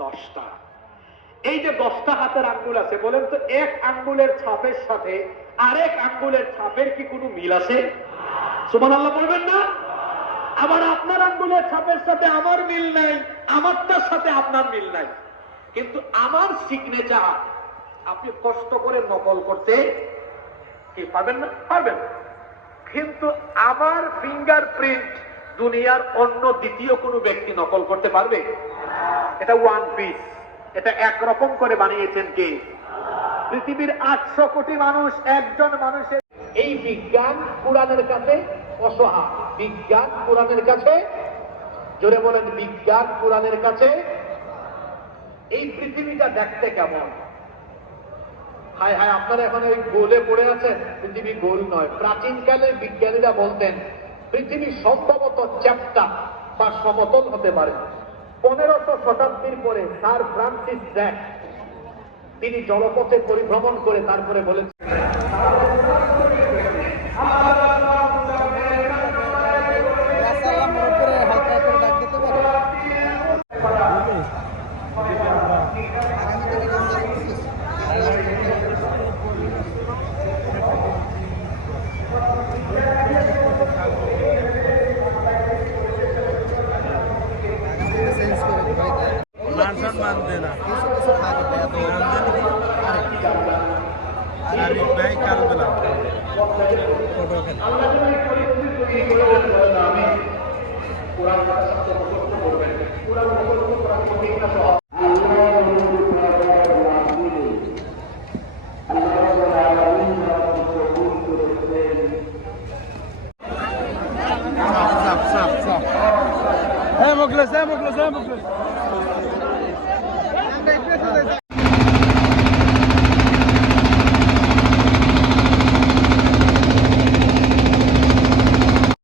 10টা। এই যে 10টা হাতের আঙ্গুল আছে, বলেন তো এক আঙ্গুলের ছাপের সাথে আরেক আঙ্গুলের ছাপের কি কোনো মিল আছে? সুবহানাল্লাহ বলবেন না? আবার আপনার আঙ্গুলের ছাপের সাথে আমার মিল নাই, আমারটার সাথে আপনার মিল নাই, কিন্তু আমার সিগনেচার আপনি কষ্ট করে নকল করতে কি পারবেন না? পারবেন। কিন্তু আমার ফিঙ্গারপ্রিন্ট দুনিয়ার অন্য দ্বিতীয় কোনো ব্যক্তি নকল করতে পারবে? এটা ওয়ান পিস, এটা একরকম করে বানিয়েছেন কে? পৃথিবীর 800 কোটি মানুষ, একজন মানুষের এই বিজ্ঞান কোরআনের কাছে অসহায়। বিজ্ঞান কোরআনের কাছে, জোরে বলেন, বিজ্ঞান কোরআনের কাছে। এই পৃথিবীটা দেখতে কেমন? হায় হায়, আপনারা এখন ওই গোলে পড়ে আছেন। পৃথিবী গোল নয়। প্রাচীনকালের বিজ্ঞানীরা বলতেন পৃথিবী সম্ভবত চ্যাপ্টা বা সমতল হতে পারে। 1500 শতাব্দীর পরে স্যার ফ্রান্সিস ড্রেক তিনি জলপথে পরিভ্রমণ করে তারপরে বলেছেন Mukhlis.